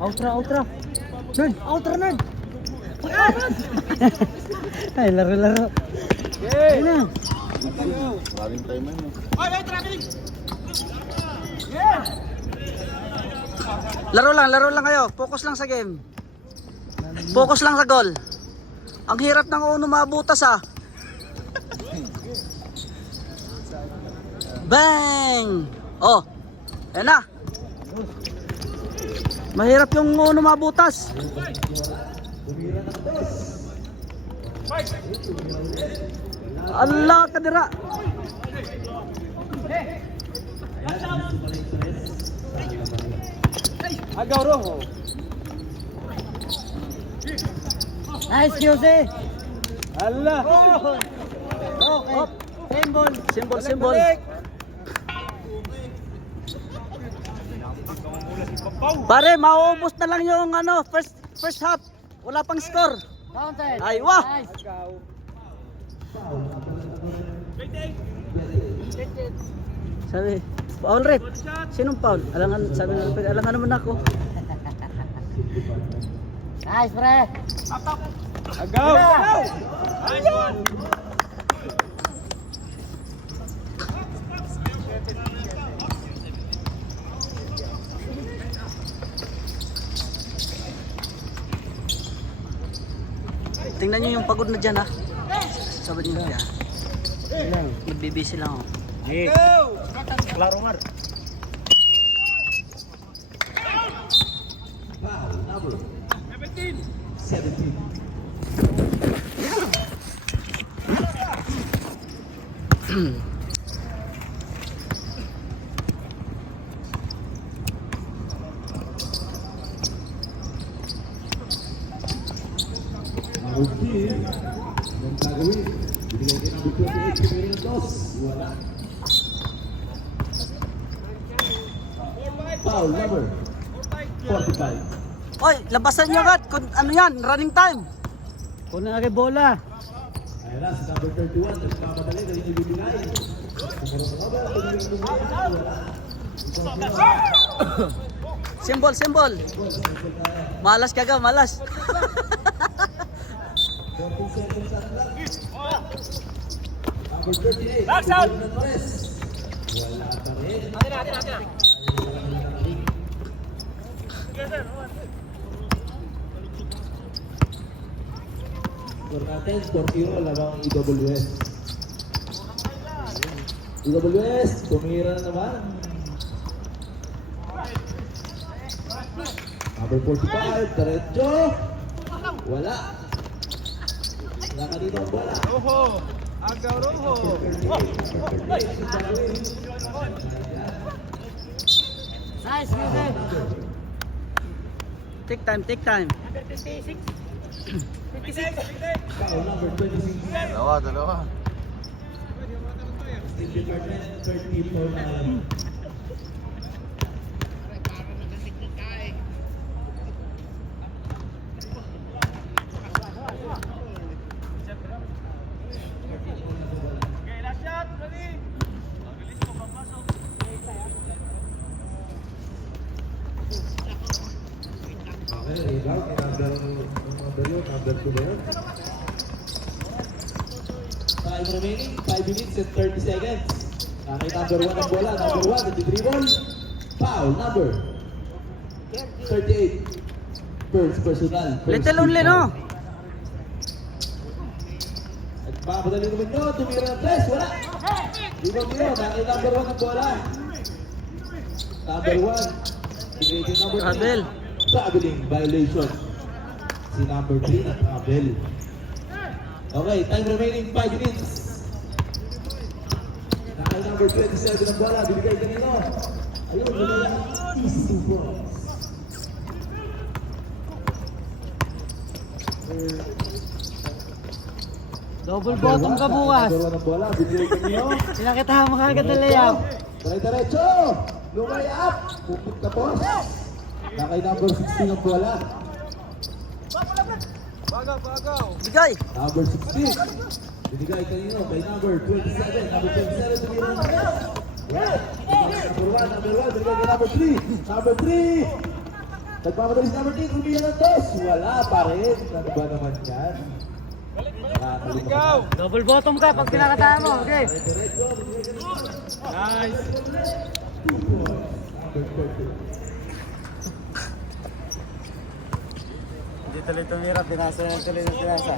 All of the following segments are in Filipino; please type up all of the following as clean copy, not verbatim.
Ultra. Nerd. Ay, laro. Okay. Ayun na. Maraming time yan. Laro lang kayo. Focus lang sa game. Focus lang sa goal. Ang hirap ng uno mabutas ah. Bang! Oh. Ayan na. Mahirap yung uno mabutas. Allah kadira. Agaw roho. Nice, Jose. Allah. Okay. Symbol. Pare, mauubos na lang yung first half. Wala pang score. Counted. Ay, wah! Nice. Sabi, foul rep. Sinong foul? Sabi nga, alangan naman ako. Nice, pre. Agaw! Nice one. Tingnan nyo yung pagod na dyan ha. Sabi nyo dyan. Magbibisi lang ako. Klaro mar. Okay, ang gagawin, binigay ka ng 28 Cameron Dos, wala. Foul number 45. Oy, labasan nyo agad. Ano yan? Running time. Kunin na kay bola. Ayan na, si number 31, nagpapadali na yung ibibigay. Symbol. Malas kaga, malas. 14 seconds at lang. Number 38, Torres. Wala pa rin. Score natin, 4-0, labang EWS. EWS, tumira na naman. Number 45, Tarecho. Wala. Wala kanina ang bola. Agaw roho. Nice, Jose. Take time. Foul number 26. Dalawa. Steel Department, 34-9. Okay, rebound, number 2 there. Time remaining, 5 minutes and 30 seconds. Nakay number 1 ang bola, number 1, nag-dribble. Foul, number 38. First personal. Little only, no? Nagpapadali naman nyo, tumira ng press, wala. Ibang nyo, nakay number 1 ang bola. Number 1, pinigil number 3. Travel. Traveling violation. Si number 3 na travel. Okay, time remaining 5 minutes. Nakay number 27 ang bola, binigay kanino. Ayun, wala. Easy 2 points. Double bottom ka bukas. Number 1 ang bola, binigay kanino. Sinakitahan mo kagad na layup. Diretso! Lumay up! Pupit na po. Nakay number 16 ang bola. Bagaw. Bigay. Number 16. Binigay kanino kay number 27. Number 27 tumira ng press. Number one, binigay kay number 3. Number 3. Nagpapadalis number 3, kumila ng toss. Wala pa rin. Ano ba naman yan? Ikaw! Double bottom ka pag pinakataan mo. Okay. Nice! Hindi tuloy tumira. Pinasa na tuloy ng pinasa.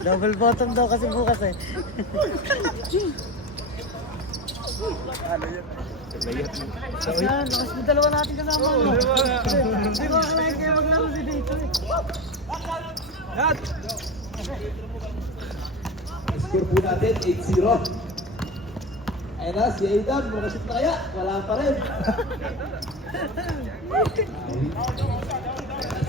Double bottom daw kasi bukas eh. Ayan, lakas mo dalawa natin kasama mo. Hindi ko akalain kayo maglaro si dito eh. Yan! Score po natin, 8-0. Ayun na, si Aidan, makasip na kaya? Wala pa rin.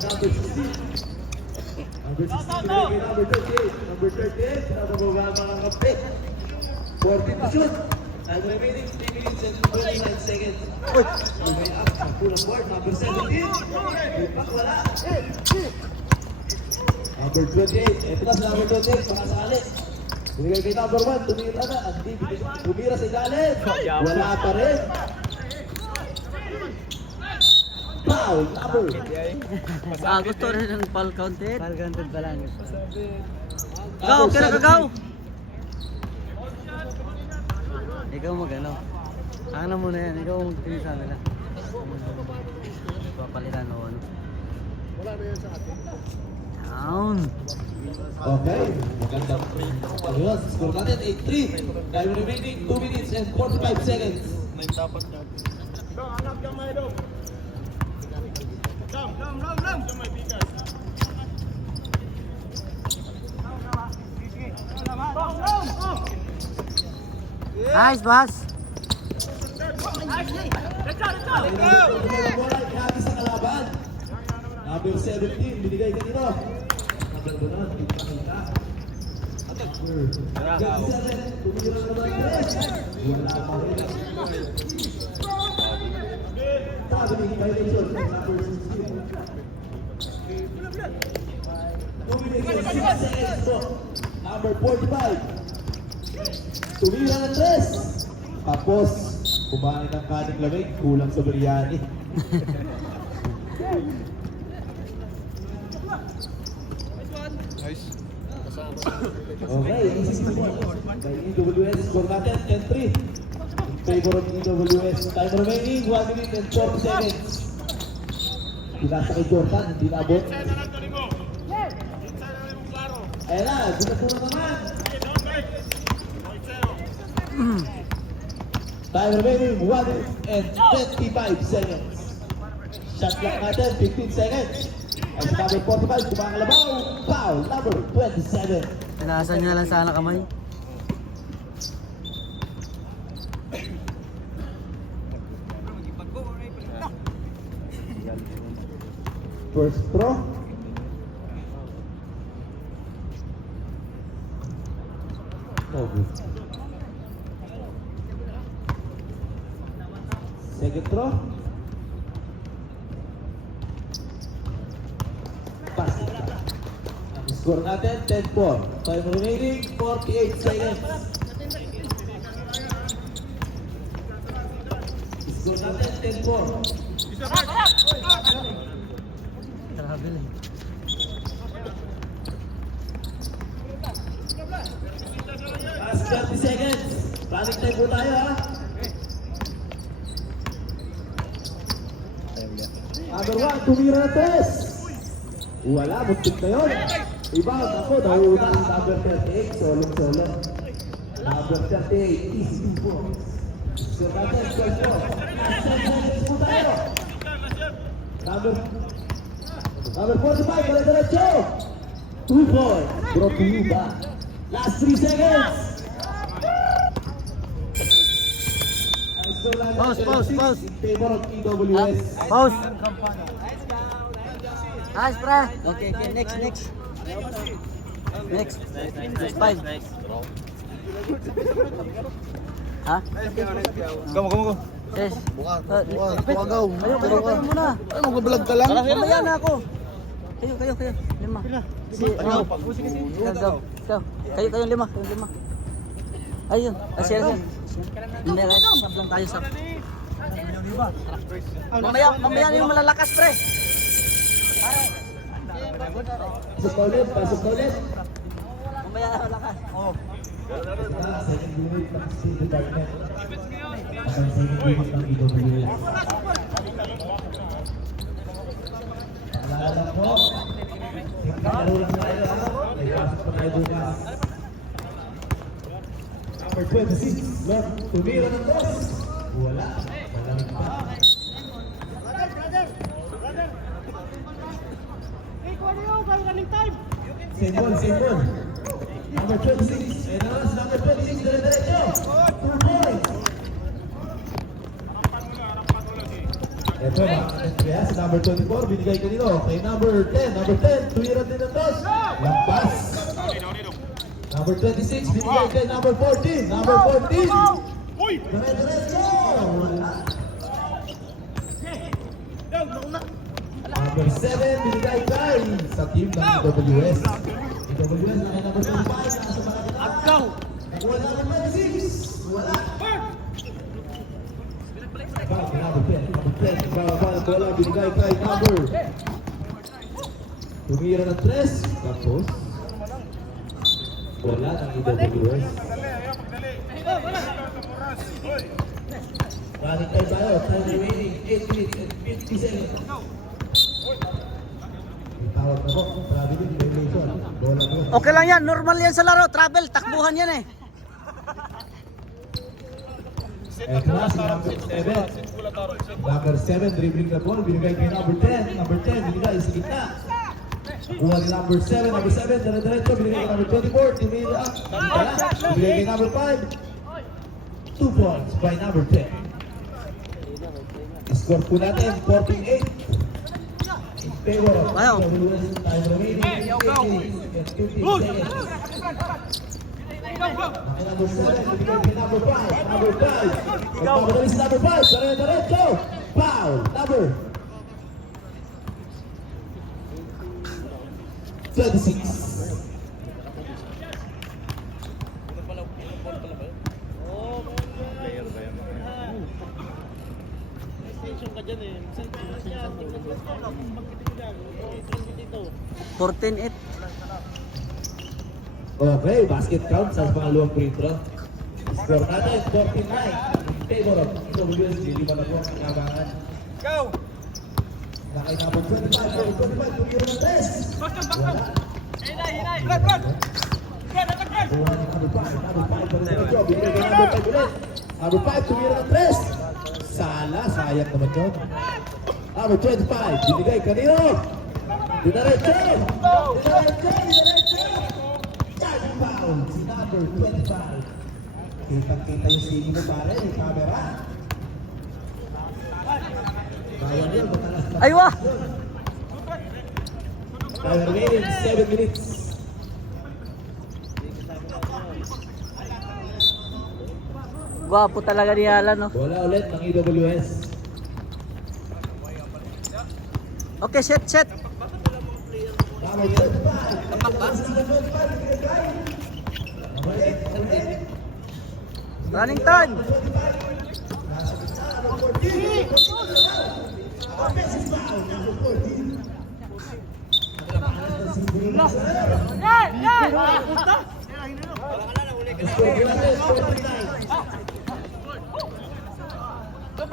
Number 16. Number 16, binigay kay number 38. Number 38, nabababa mga kape. 14 to shoot. Time remaining 3 minutes and 29 seconds. May up, ang pulang board. Number 17. Ipak, wala. Number 28. Ito na sa number 28. Pakasali. Binigay kay number 1. Tumira na. Hindi. Tumira sa ilalim. Wala pa rin. Foul. Number. Gusto rin ng foul counted. Pal ganted pa lang. Gaw, kira ka gaw. Ikaw mag-ano. Ano mo na yan. Ikaw mag-tingin sa nila. Papalitan o ano. Down. Okay. Magandang ayos. Score natin 8-3. Time remaining 2 minutes and 45 seconds. Nice, boss. Grabe sa kalaban. Number 17, binigay kanino? Number 1, ipakita. Number 7, tumira naman 3. Wala pa rin. Sabi ni violation ng number 16. Tumira 6 seconds po. Number 45. Tumira ng 3. Tapos, kumain ng kaning lamig, kulang sa biryani. Nice! Okay, easy point. By EWS, score natin 10-3. In favor of EWS. Time remaining, 1 minute and 40 seconds. Pinasa kay Jordan, hindi naabot. Ayan na, binasura naman. Time remaining, 1 minute and 25 seconds. Shot clock natin, 15 seconds. As number 45, kumangalabaw. Foul, number 27. Tinasan niya lang sana kamay. First throw. No good. Second throw. Pass. Ang score natin, 10-4. Time remaining, 48 seconds. Score natin, 10-4. Travel eh. Last 30 seconds. Panic time po tayo ha. Number 1, tumira na test. Wala, muntik na yun. Rebound ako, nauna si number 38, solo. Number 38, easy po. So natin, 12 po. Last 10 seconds po tayo. Number 45, diretso. 2 points. Brought to you ba? Last 3 seconds. Pause. In favor of EWS. Pause. Nice, pre. Okay, next. Next 5. Ha? Go! Yes. Buwagaw! Kayo muna. Ay, mag-vlog ka lang? Mamaya na ako. Kayo. 5. Si, Kayo 5. Ayun, sir. Meron, sab lang tayo sab. Mamaya na yung malalakas, pre. Pasok na ulit, pasok na ulit. Mamaya na malakas. Oh. Second unit ng Steel Department. At ang second unit ng EWS. Paalala po, laro lang tayo ha. May pasok pa tayo bukas. Number 26, Lord, tumira ng boss. Wala, malamig pa. Same ball, same ball. Number 26, and now number 26, dire-diretso. 2 points. Ito na, kaya sa number 24, binigay kanino. Kay number 10, tuwiran din ang toss. Lampas. Number 26, binigay kay number 14. Number 14. Dire-diretso. Wala. Number 7, binigay kay sa team ng EWS. EWS na kay number 25, nasa makakita. Nakuha na number 26. Wala. Number 10, bola binigay kay number. Tumira ng 3, tapos wala ng EWS. Running time tayo, time remaining 8 minutes and 50 seconds. Tawag na po, traveling, violation. Bola mo. Okay lang yan, normal yan sa laro. Travel, takbuhan yan eh. At last, number 7. Number 7, dribbling the ball, binigay kay number 10. Number 10, binigay sa gitna. Kuha ni number 7, dire-diretso, binigay kay number 24. Timila, binigay kay number 5. 2 points by number 10. Score po natin, 14-8. In favor of EWS, time remaining 8 minutes and 15 seconds. Number 7, binigay kay number 5. Number 5. Magpapagalis number 5. Dire-diretso. Foul. Number 26. $14-8. Okay, basket count sa pangalawang free throw. Score natin, 49. In favor of EWS, lilipan na po ang inabangan. Go! Nakay number 25, tumira ng test. Wala. Buwan ni number 5, binigay kay number 5 ulit. Number 5, tumira ng test. Sala, sayang naman yun. Number 25, binigay kanino? Dinaretso! Charging foul, si number 25. Kitang-kita yung sini mo pare, may camera. Bayan yun, matalas na. Aywa! Time remaining 7 minutes. Gwapo talaga ni Alan, no? Bola ulit ng EWS. Okay, set. Number 25. Running time.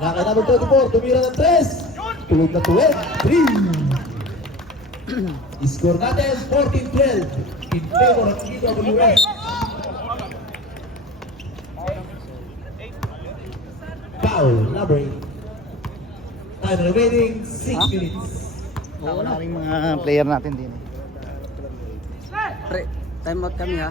Nakay number 24, tumira ng 3. Tuwid na tuwid. 3. Score natin 14-12 in favor of EWS. Foul, number 8. Time remaining 6 minutes. Oo na. Maraming mga player natin din. Pre, time out kami ha.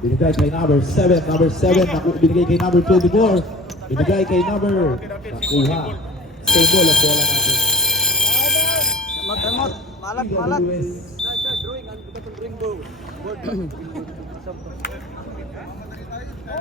Binigay kay number 7. Number 7, binigay kay number 24. Binigay kay number nakuha. Stay ball ang bola natin. Time out. Malat. EWS.